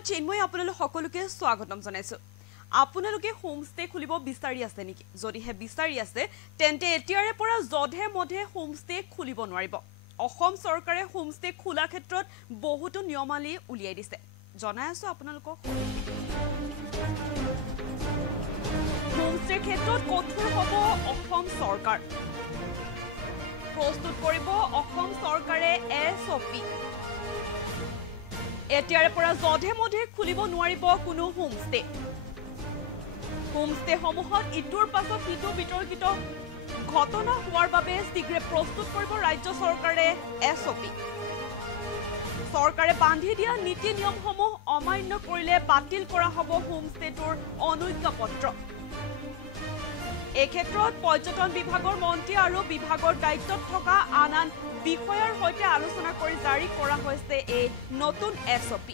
মই চিন্ময় আপোনালোক সকলোকে স্বাগতম জনাইছো। আপোনালোকে হোমষ্টে খুলিব বিচাৰি আছে নেকি? যদিহে বিচাৰি আছে তেন্তে এতিয়াৰে পৰা জধে মধে হোমষ্টে খুলিব নোৱাৰিব। অসম চৰকাৰে হোমষ্টে খোলা ক্ষেত্ৰত বহুতো নিয়মাৱলী উলিয়াই দিছে। জনাই আছো আপোনালোকক হোমষ্টে ক্ষেত্ৰত কঠোৰ হ'ব অসম চৰকাৰ। প্ৰস্তুত কৰিব অসম চৰকাৰে SOP। এতিয়াৰে পৰা জধে মধে খুলিব নোৱাৰিব কোনো হোমষ্টে। হোমষ্টে সমূহত ইটোৰ পাছত সিটো বিতৰ্কিত ঘটনা হোৱাৰ বাবে শীঘ্ৰে প্ৰস্তুত কৰিব ৰাজ্য চৰকাৰে SOP। চৰকাৰে বান্ধি দিয়া নীতি নিয়মসমূহ অমান্য কৰিলে বাতিল কৰা হ'ব হোমষ্টেটোৰ অনুজ্ঞাপত্ৰ। এই ক্ষেত্ৰত পৰ্যটন বিভাগৰ মন্ত্ৰী আৰু বিভাগৰ দায়িত্বত থকা আন আন বিষয়াৰ সৈতে আলোচনা কৰি জাৰি কৰা হৈছে এই নতুন SOP।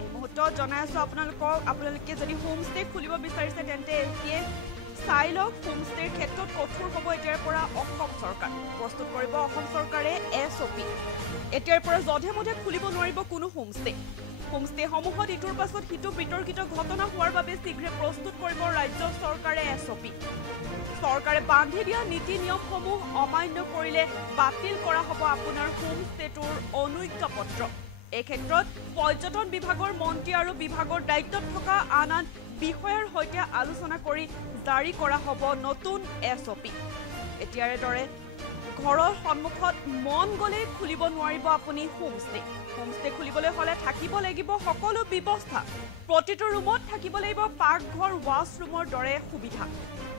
এই মুহূৰ্তত জনাই আছো আপোনালোকে যদি হোমষ্টে খুলিব বিচাৰিছে তেন্তে এতিয়াই চাই লওক হোমষ্টেৰ ক্ষেত্ৰত কঠোৰ হ'ব এতিয়াৰ পৰা অসম চৰকাৰ। প্ৰস্তুত কৰিব অসম চৰকাৰে SOP। এতিয়াৰ পৰা জধে মধে খুলিব নোৱাৰিব কোনো হোমষ্টে। হোমষ্টেসমূহত ইটোৰ পাছত সিটো বিতৰ্কিত ঘটনা হোৱাৰ বাবে শীঘ্ৰে প্ৰস্তুত কৰিব ৰাজ্য চৰকাৰে SOP। চৰকাৰে বান্ধি দিয়া নীতি নিয়মসমূহ অমান্য কৰিলে বাতিল কৰা হ'ব আপোনাৰ হোমষ্টেটোৰ অনুজ্ঞাপত্ৰ। এই ক্ষেত্ৰত পৰ্যটন বিভাগৰ মন্ত্ৰী আৰু বিভাগৰ দায়িত্বত থকা আন আন বিষয়াৰ সৈতে আলোচনা কৰি জাৰি কৰা হ'ব নতুন SOP। এতিয়াৰে দৰে ঘৰৰ সন্মুখত মন গ'লেই খুলিব নোৱাৰিব আপুনি হোমষ্টে। হোমষ্টে খুলিবলৈ হ'লে থাকিব লাগিব সকলো ব্যৱস্থা। প্ৰতিটো ৰুমত থাকিব লাগিব পাকঘৰ ৱাছৰুমৰ দৰে সুবিধা।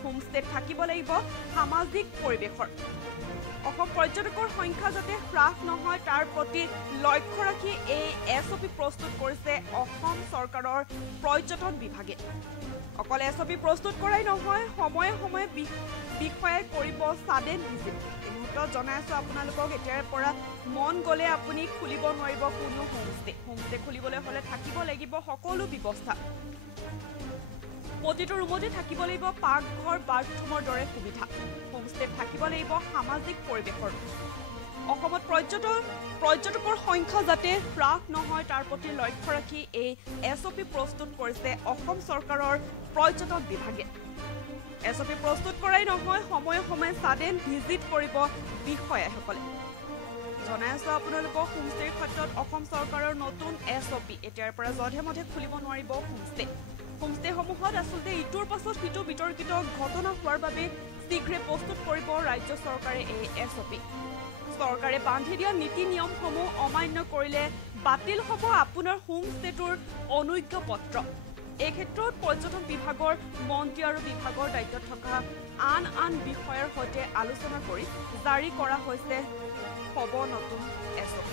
হোমষ্টেত থাকিব লাগিব সামাজিক পৰিৱেশৰ। অসম পৰ্যটকৰ সংখ্যা যাতে হ্ৰাস নহয় তাৰ প্ৰতি লক্ষ্য ৰাখি এই SOP প্ৰস্তুত কৰিছে অসম চৰকাৰৰ পৰ্যটন বিভাগে। অকল SOP প্ৰস্তুত কৰাই নহয়, সময়ে সময়ে বিষয়াই কৰিব ছাডেন ভিজিট। এই মুহূৰ্তত জনাই আছো আপোনালোকক এতিয়াৰ পৰা মন গ'লে আপুনি খুলিব নোৱাৰিব কোনো হোমষ্টে। হোমষ্টে খুলিবলৈ হ'লে থাকিব লাগিব সকলো ব্যৱস্থা। প্ৰতিটো ৰুমতে থাকিব লাগিব পাকঘৰ বাথৰুমৰ দৰে সুবিধা। হোমষ্টেত থাকিব লাগিব সামাজিক পৰিৱেশৰ। অসমত পৰ্যটকৰ সংখ্যা যাতে হ্ৰাস নহয় তাৰ প্ৰতি লক্ষ্য ৰাখি এই SOP প্ৰস্তুত কৰিছে অসম চৰকাৰৰ পৰ্যটন বিভাগে। SOP প্ৰস্তুত কৰাই নহয়, সময়ে সময়ে ছাডেন ভিজিট কৰিব বিষয়াসকলে। জনাই আছো আপোনালোকক হোমষ্টেৰ ক্ষেত্ৰত অসম চৰকাৰৰ নতুন SOP। এতিয়াৰ পৰা জধে মধে খুলিব নোৱাৰিব হোমষ্টে। হোমষ্টেসমূহত আচলতে ইটোৰ পাছত সিটো বিতৰ্কিত ঘটনা হোৱাৰ বাবে শীঘ্ৰে প্ৰস্তুত কৰিব ৰাজ্য চৰকাৰে এই SOP। চৰকাৰে বান্ধি দিয়া নীতি নিয়মসমূহ অমান্য কৰিলে বাতিল হ'ব আপোনাৰ হোমষ্টেটোৰ অনুজ্ঞাপত্ৰ। এই ক্ষেত্ৰত পৰ্যটন বিভাগৰ মন্ত্ৰী আৰু বিভাগৰ দায়িত্বত থকা আন আন বিষয়াৰ সৈতে আলোচনা কৰি জাৰি কৰা হৈছে হ'ব নতুন SOP।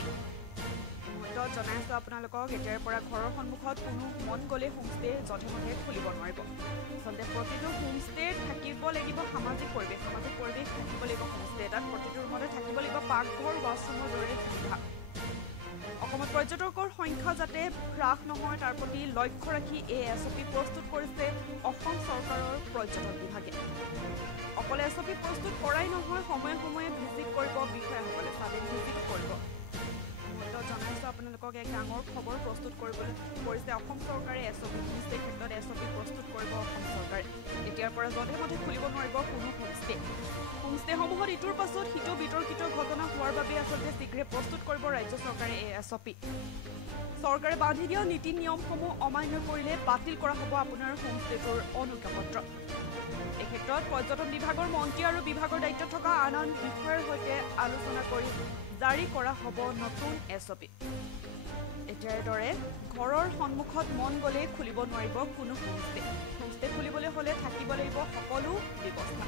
জনাই আছো আপোনালোকক এতিয়াৰ পৰা ঘৰৰ সন্মুখত কোনো মন গ'লে হোমষ্টে জধে মধে খুলিব নোৱাৰিব। আচলতে প্ৰতিটো হোমষ্টেত থাকিব লাগিব সামাজিক পৰিৱেশ। সামাজিক পৰিৱেশ থাকিব লাগিব হোমষ্টে এটাত। প্ৰতিটো ৰুমতে থাকিব লাগিব পাকঘৰ ৱাছৰুমৰ দৰে সুবিধা। অসমত পৰ্যটকৰ সংখ্যা যাতে হ্ৰাস নহয় তাৰ প্ৰতি লক্ষ্য ৰাখি এই SOP প্ৰস্তুত কৰিছে অসম চৰকাৰৰ পৰ্যটন বিভাগে। অকল SOP প্ৰস্তুত কৰাই নহয়, সময়ে সময়ে ভিজিট কৰিব বিষয়াসকলে, ছাডেন ভিজিট কৰিব। জনাইছো আপোনালোকক এক ডাঙৰ খবৰ প্ৰস্তুত কৰিবলৈ কৰিছে অসম চৰকাৰে SOP। হোমষ্টেৰ ক্ষেত্ৰত SOP প্ৰস্তুত কৰিব অসম চৰকাৰে। এতিয়াৰ পৰা জধে মধে খুলিব নোৱাৰিব কোনো হোমষ্টে। হোমষ্টেসমূহত ইটোৰ পাছত সিটো বিতৰ্কিত ঘটনা হোৱাৰ বাবে আচলতে শীঘ্ৰে প্ৰস্তুত কৰিব ৰাজ্য চৰকাৰে এই SOP। চৰকাৰে বান্ধি দিয়া নীতি নিয়মসমূহ অমান্য কৰিলে বাতিল কৰা হ'ব আপোনাৰ হোমষ্টেটোৰ অনুজ্ঞাপত্ৰ। এই ক্ষেত্ৰত পৰ্যটন বিভাগৰ মন্ত্ৰী আৰু বিভাগৰ দায়িত্বত থকা আন আন বিষয়াৰ সৈতে আলোচনা কৰি জাৰি কৰা হ'ব নতুন SOP। এতিয়াৰ দৰে ঘৰৰ সন্মুখত মন গ'লেই খুলিব নোৱাৰিব কোনো হোমষ্টে। হোমষ্টে খুলিবলৈ হ'লে থাকিব লাগিব সকলো ব্যৱস্থা।